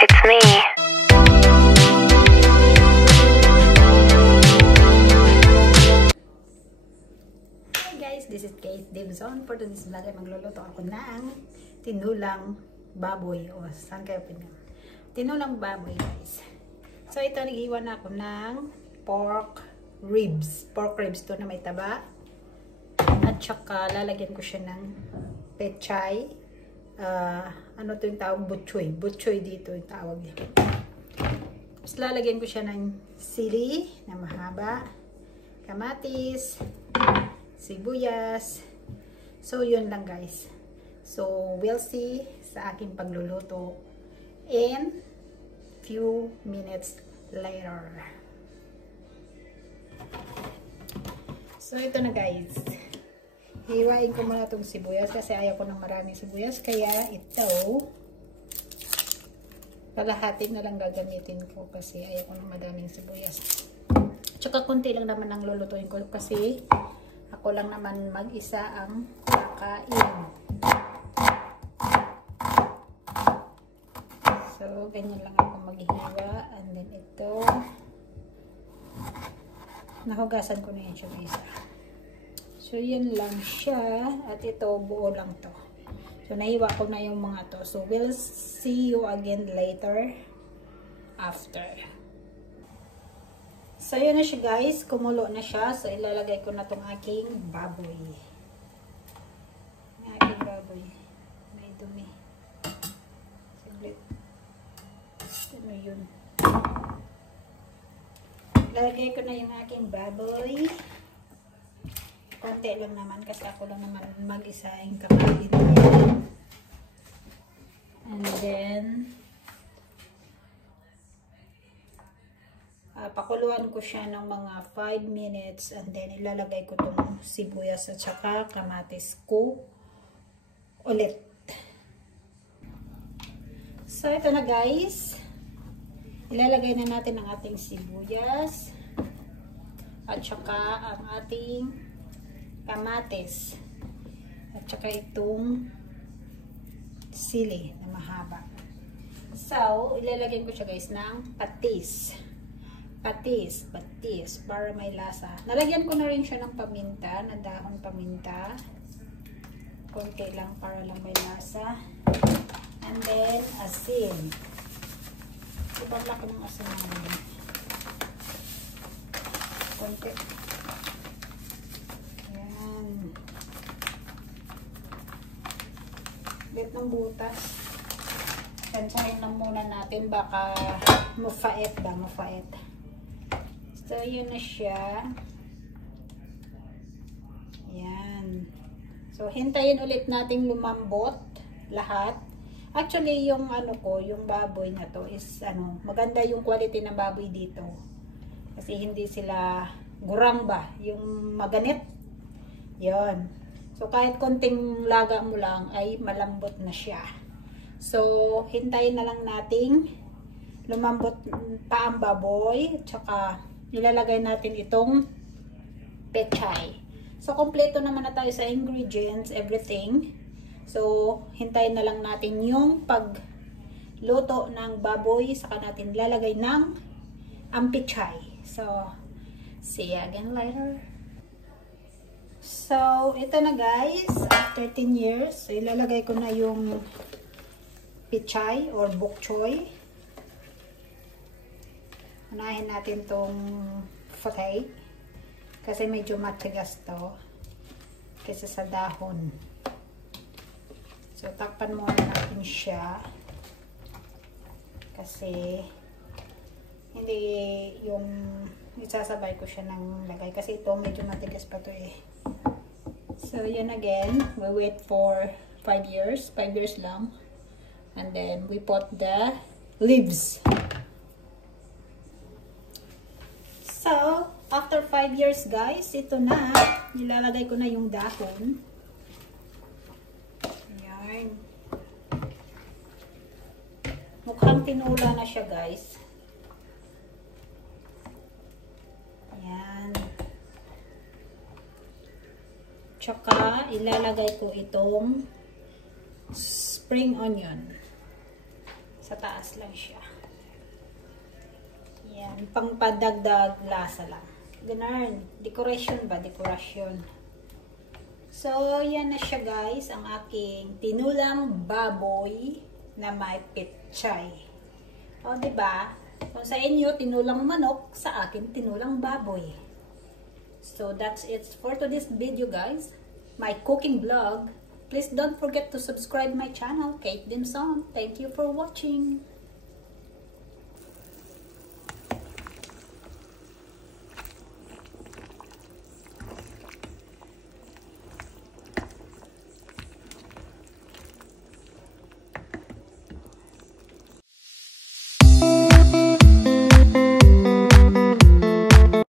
It's me. Hi guys, this is Kate Dimson. For today's vlog ay magluluto ako ng tinulang baboy. O saan kayo pinag? Tinulang baboy guys. So ito, nag-iwan ako ng pork ribs. Pork ribs to na may taba. At saka lalagyan ko siya ng pechay. Ano to yung tawag? Butchoy. Butchoy dito yung tawag niya. Tapos lalagyan ko siya ng sili na mahaba, kamatis, sibuyas. So yun lang guys. So we'll see sa aking pagluluto in few minutes later. So ito na guys. Hiwain ko muna itong sibuyas kasi ayaw ko ng maraming sibuyas. Kaya ito, kalahati na lang gagamitin ko kasi ayaw ko ng madaming sibuyas. Tsaka konti lang naman ang lulutuin ko kasi ako lang naman mag-isa ang kakain. So, ganyan lang ako maghihiwa. And then ito, nahugasan ko na yung sibuyas. So, yun lang siya. At ito, buo lang to. So, nahiwa ko na yung mga to. So, we'll see you again later after. So, yun na siya guys. Kumulo na siya. So, ilalagay ko na tong aking baboy. Aking baboy. May dumi. Saglit. Ano yun? Ilalagay ko na yung aking baboy. Konti lang naman kasi ako lang naman mag-isa yung kakain. And then pakuluan ko siya ng mga 5 minutes and then ilalagay ko tong sibuyas at saka kamatis ko ulit. So ito na guys. Ilalagay na natin ang ating sibuyas at saka ang ating kamatis at saka itong sili na mahaba. So, ilalagay ko siya guys ng patis para may lasa. Nalagyan ko na rin siya ng paminta, na dahon paminta, konti lang para lang may lasa. And then asin, ibang laki ng asin namin, konti. Bit ng butas. Kansahin lang muna natin, baka mafait ba, mafait. So, yun na siya. Yan. So, hintayin ulit nating lumambot lahat. Actually, yung ano ko, yung baboy na to is ano, maganda yung quality ng baboy dito. Kasi hindi sila gurang ba, yung maganit. Yon. So, kahit konting laga mo lang ay malambot na siya. So, hintayin na lang nating lumambot pa ang baboy. Tsaka, ilalagay natin itong pechay. So, kompleto naman na tayo sa ingredients, everything. So, hintayin na lang natin yung pagluto ng baboy. Saka natin lalagay ng ang pechay. So, see you again later. So, ito na guys, after 10 years, so ilalagay ko na yung pechay or bok choy. Unahin natin tong fry kasi medyo matigas to kaysa sa dahon. So, takpan muna natin siya kasi hindi yung isasabay ko siya ng lagay kasi ito medyo matigas pa to eh. So, yun again. We wait for 5 years. 5 years lang. And then, we put the leaves. So, after 5 years, guys, ito na. Nilalagay ko na yung dahon. Ayan. Mukhang tinula na siya, guys. Ayan. Tsaka, ilalagay ko itong spring onion. Sa taas lang siya. Yan, pangpadagdag lasa lang. Ganun, decoration ba? Decoration. So, yan na siya guys, ang aking tinulang baboy na may petchay. O, diba? Kung sa inyo, tinulang manok, sa akin, tinulang baboy. So, that's it for today's video guys. My cooking vlog. Please don't forget to subscribe my channel, Kate Dimson. Thank you for watching.